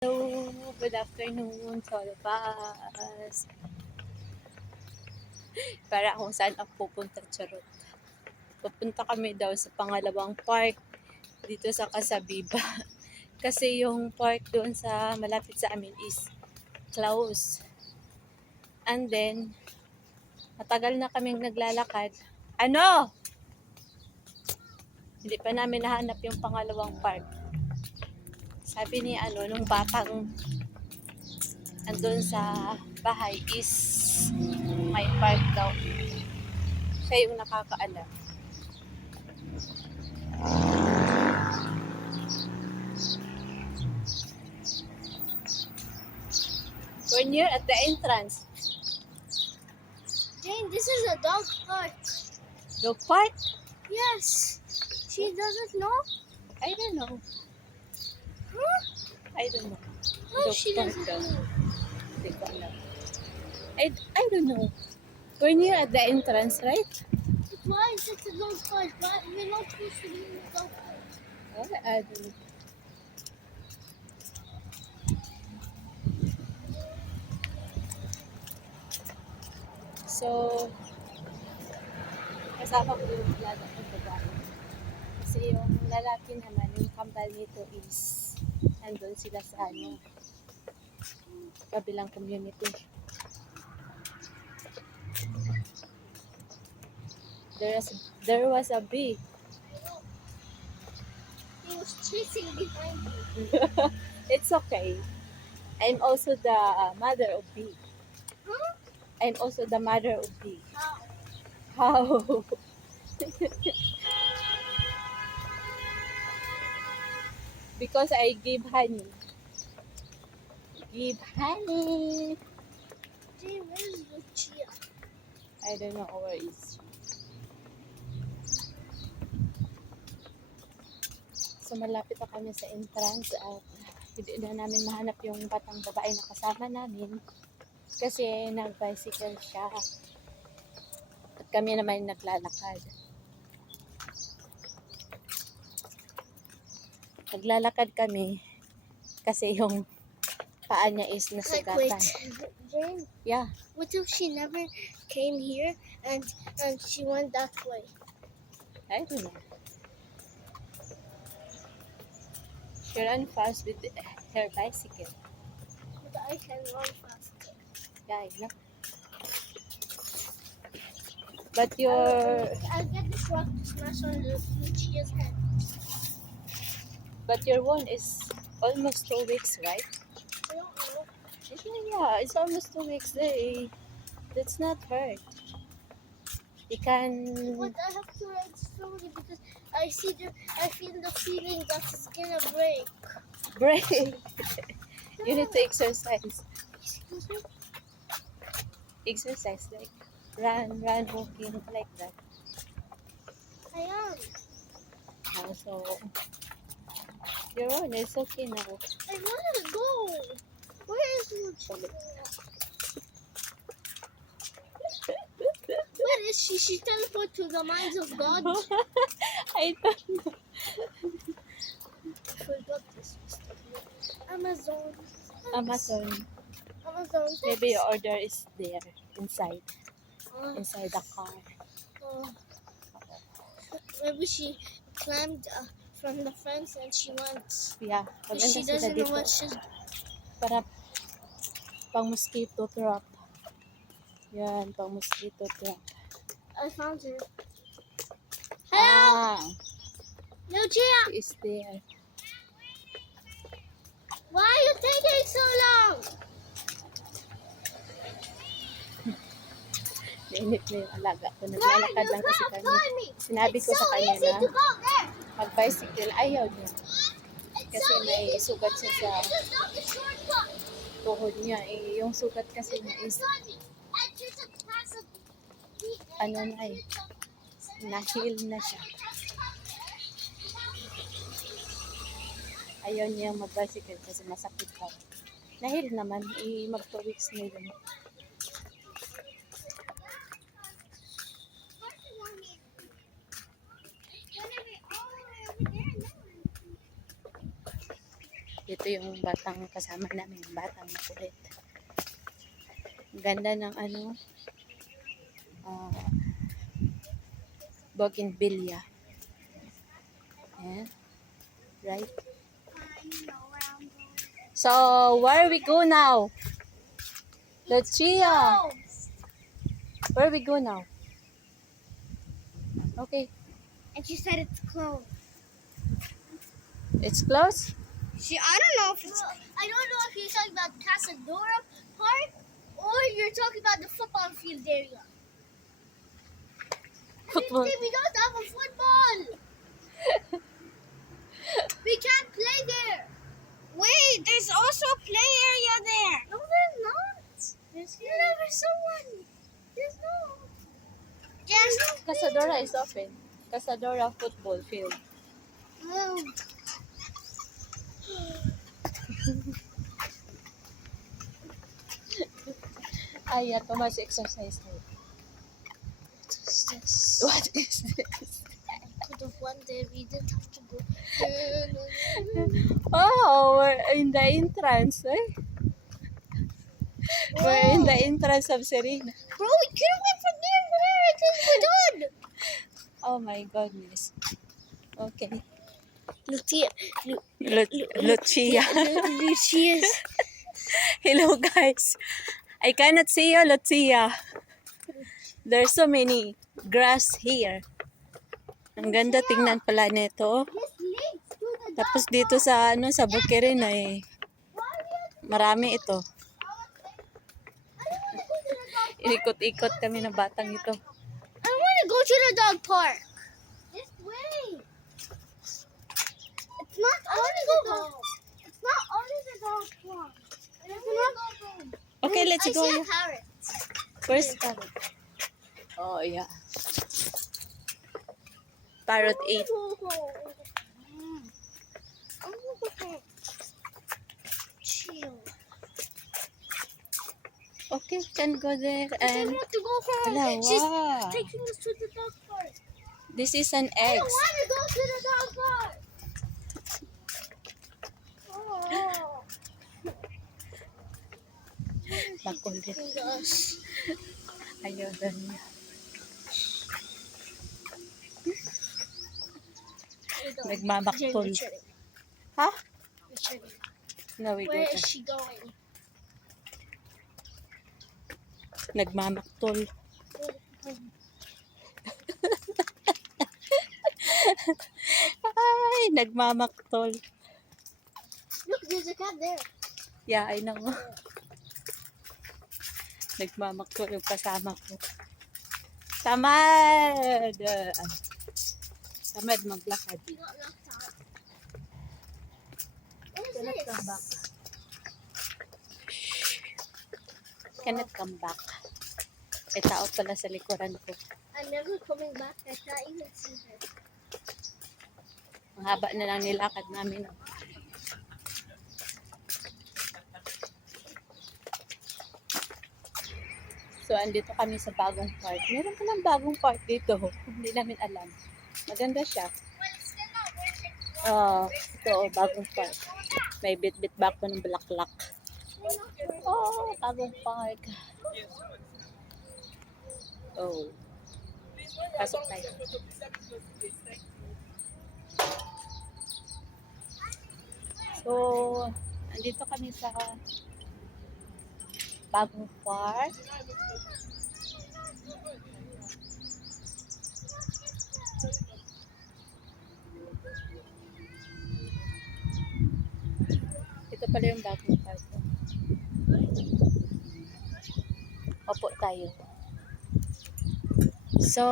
Hello, good afternoon sa labas. Para kung saan ako pupunta, charot. Pupunta kami daw sa pangalawang park dito sa Casabiba. Kasi yung park doon sa malapit sa amin is closed. And then, matagal na kaming naglalakad. Ano? Hindi pa namin nahanap yung pangalawang park. Sabi ni nung batang andun sa bahay is may park daw. Siya yung nakakaalam. We're near at the entrance. Jane, this is a dog park. Dog park? Yes. She doesn't know? I don't know. Huh? I don't know. No, Dog she park doesn't daw. know. Hindi ko alam. I don't know. We're near at the entrance, right? Why is it a dog park? Why? We're not supposed to be in a dog park. I don't know. So, kasama ko yung laga ng babae. Kasi yung lalaki naman, yung kambal nito is nandun sila sa kabilang community. There was a bee. He was chasing behind me. It's okay. I'm also the mother of bee. Huh? I'm also the mother of bee. How? How? Because I give honey. Give honey. Jane, where is Lucia? I don't know where is she. So malapit na kami sa entrance at hindi na namin mahanap yung batang babae na kasama namin kasi nag-bicycle siya. At kami naman naglalakad. Naglalakad kami kasi yung paa niya is Like, nasugatan. wait. Jane, Yeah, what if she never came here and she went that way? I don't know. She ran fast with her bicycle. But I can run faster. Yeah, I know. But your I'll get this rock to smash on Lucia's head. one is almost 2 weeks, right? I don't know. Yeah, it's almost 2 weeks. That's not hurt. You can But I have to ride slowly because I feel the feeling that it's gonna break. break. You need to exercise. Excuse me? Exercise like run, walking like that. I am. So your one is okay now. I wanna go. Where is Lucia? Where is she? She teleported to the minds of God. I don't know. I forgot this. Amazon. Amazon. Amazon. Maybe your order is there inside Uh, the car. maybe she climbed from the fence and she went. Yeah, maganda She sila doesn't know dito what she's. para pang mosquito trap. Yan, pang mosquito trap. I found her. Hello, Ah, Lucia. she is there. Why are you taking so long? Nainip na yung alaga ko. Naglalakad lang kasi kami. Find me. Sinabi It's ko so sa kanya easy na to go there. mag-bicycle. Ayaw niya. It's Kasi so may easy to sugat go siya there. sa This is not the shortcut. tuhod niya. Yung sugat kasi niya is ano na na-heal na siya. Ayaw niya mag-bicycle kasi masakit daw. Na-heal naman. Mag 2 weeks na yun. Ito yung batang kasama namin, batang makulit. Ang ganda ng ano, bougainvillea. Yeah. Right? So, where we go now? Lucia! Where we go now? Okay. And she said it's closed. It's closed? I don't know if it's. I don't know if you're talking about Casadora Park or you're talking about the football field area. Football. We don't have a football. We can't play there. Wait, there's also a play area there. No, there's not. You never saw one. There's no. Yes. Casadora is open. Casadora football field. Oh. Ay, too much exercise. What is this? Could have won there. We didn't have to go. Oh, we're in the entrance, eh? We're in the entrance of Serena. Bro, we could have went from there. I think we're done. Oh my goodness. Okay. Lucia. Lucia. Lucia's. Hello, guys. I cannot see you, Lucia. There's so many grass here. Ang ganda tingnan pala nito. This leads to the Tapos dito sa ano sa Bukirin ay marami ito. Inikot-ikot kami ng batang ito. I want to go to the dog park. This way. It's not only the dog. It's not only the dog park. Okay, let's go. I see a parrot. Where's parrot? Oh, yeah. Parrot 8. Chill. Okay, can go there I and... want to go home. Hello, She's wow. taking us to the dog park. This is an I egg. don't want to go to the dog park. Oh. Makulit. Gosh. Ayaw na niya. Nagmamaktol. Ha? No, we go Where there. is she going? Nagmamaktol. Ay, nagmamaktol. Look, there's a cat there. Yeah, I know. Nagmamaktol yung kasama ko. Tamad! Tamad maglakad. He got locked out. Cannot What come is back. this? Cannot come back. May tao pala sa likuran ko. I'm never coming back. I can't even see her. Ang haba na lang nilakad namin. So, andito kami sa bagong park. Meron palang bagong park dito. Hindi namin alam. Maganda siya. Ito, bagong park. May bit-bit back po ng bulaklak. Oh, bagong park. Oh. Pasok tayo. So, andito kami sa bagong park. Ito pala yung bagong park. Opo tayo. So,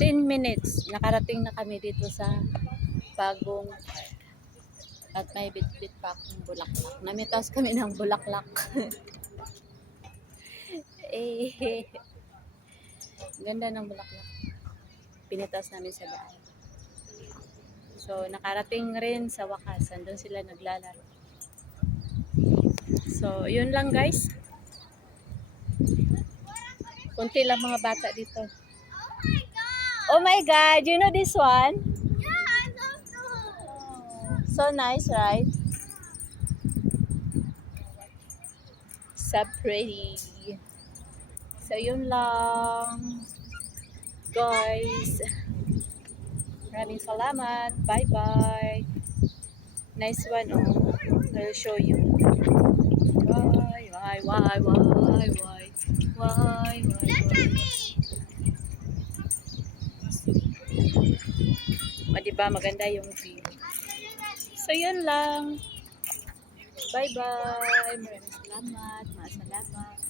10 minutes. Nakarating na kami dito sa bagong park. At may bit-bit pa akong bulaklak. Namitas kami ng bulaklak. Ganda ng bulaklak. Pinitas namin sa daan. So, nakarating rin sa wakas. Doon sila naglalaro. So, yun lang guys. Kunti lang mga bata dito. Oh my god! Oh my God! You know this one? Yeah, I know So nice, right? So pretty. So yun lang. Guys. Maraming salamat. Bye-bye. Nice one, oh. I'll show you. Why, why, why, why, why, why, Look at me. O, diba? Maganda yung view. So, yun lang. Bye-bye. Maraming salamat. Maasalamat.